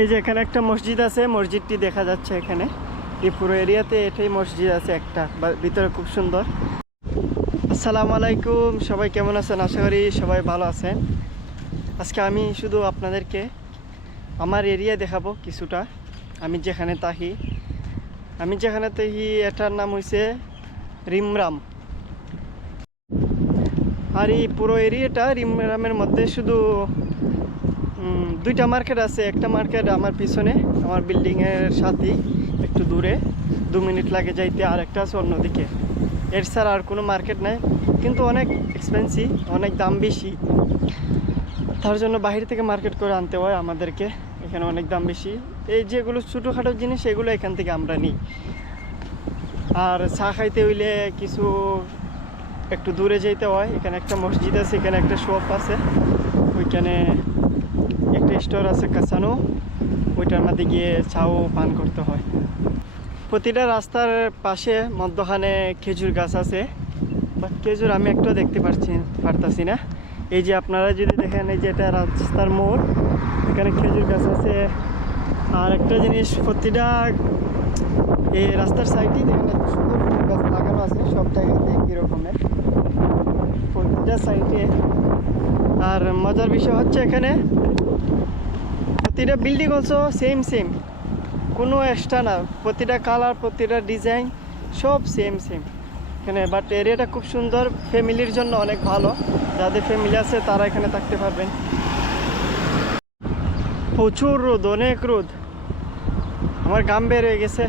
এই যে এখানে একটা মসজিদ আছে, মসজিদটি দেখা যাচ্ছে এখানে। এই পুরো এরিয়াতে এটাই মসজিদ আছে একটা, ভিতরে খুব সুন্দর। আসসালামু আলাইকুম, সবাই কেমন আছেন? আশা করি সবাই ভালো আছেন। আজকে আমি শুধু আপনাদেরকে আমার এরিয়া দেখাবো কিছুটা। আমি যেখানে থাকি এটার নাম হয়েছে রিমরাম। আর এই পুরো এরিয়াটা রিমরামের মধ্যে শুধু দুইটা মার্কেট আছে। একটা মার্কেট আমার পিছনে, আমার বিল্ডিংয়ের সাথেই একটু দূরে, 2 মিনিট লাগে যাইতে। আর একটা আছে অন্যদিকে। এর ছাড়া আর কোনো মার্কেট নাই, কিন্তু অনেক এক্সপেন্সিভ, অনেক দাম বেশি। তার জন্য বাইরে থেকে মার্কেট করে আনতে হয় আমাদেরকে। এখানে অনেক দাম বেশি। এই যেগুলো ছোটোখাটো জিনিস এগুলো এখান থেকে আমরা নিই। আর চা খাইতে হইলে কিছু একটু দূরে যেতে হয়। এখানে একটা মসজিদ আছে, এখানে একটা শপ আছে, ওইখানে একটা স্টোর আছে কাছানো, ওইটার মধ্যে গিয়ে চাও পান করতে হয়। প্রতিটা রাস্তার পাশে মধ্যখানে খেজুর গাছ আছে, বাট খেজুর আমি একটু দেখতে পারতাছি না। এই যে আপনারা যদি দেখেন, এই যে এটা রাস্তার মোড়, এখানে খেজুর গাছ আছে। আর একটা জিনিস, প্রতিটা এই রাস্তার সাইডে দেখেন এত সুন্দর ফুল গাছ লাগানো আছে সব জায়গাতে একই রকমের, প্রতিটা সাইডে। আর মজার বিষয় হচ্ছে এখানে প্রতিটা বিল্ডিং অলসো সেম, কোনো এক্সট্রা না। প্রতিটা কালার, প্রতিটা ডিজাইন সব সেম এখানে। বাট এরিয়াটা খুব সুন্দর, ফ্যামিলির জন্য অনেক ভালো। যাদের ফ্যামিলি আছে তারা এখানে থাকতে পারবেন। প্রচুর রোদ, অনেক রোদ, আমার গাম বের হয়ে গেছে।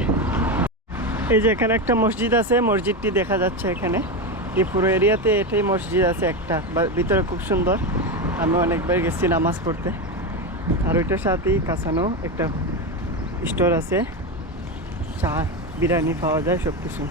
এই যে এখানে একটা মসজিদ আছে, মসজিদটি দেখা যাচ্ছে এখানে। এই পুরো এরিয়াতে এটাই মসজিদ আছে একটা, ভিতরে খুব সুন্দর। আমি অনেকবার গেছি নামাজ পড়তে। আর ওইটার সাথেই কাছানো একটা স্টোর আছে, চা বিরিয়ানি পাওয়া যায়, সব কিছু।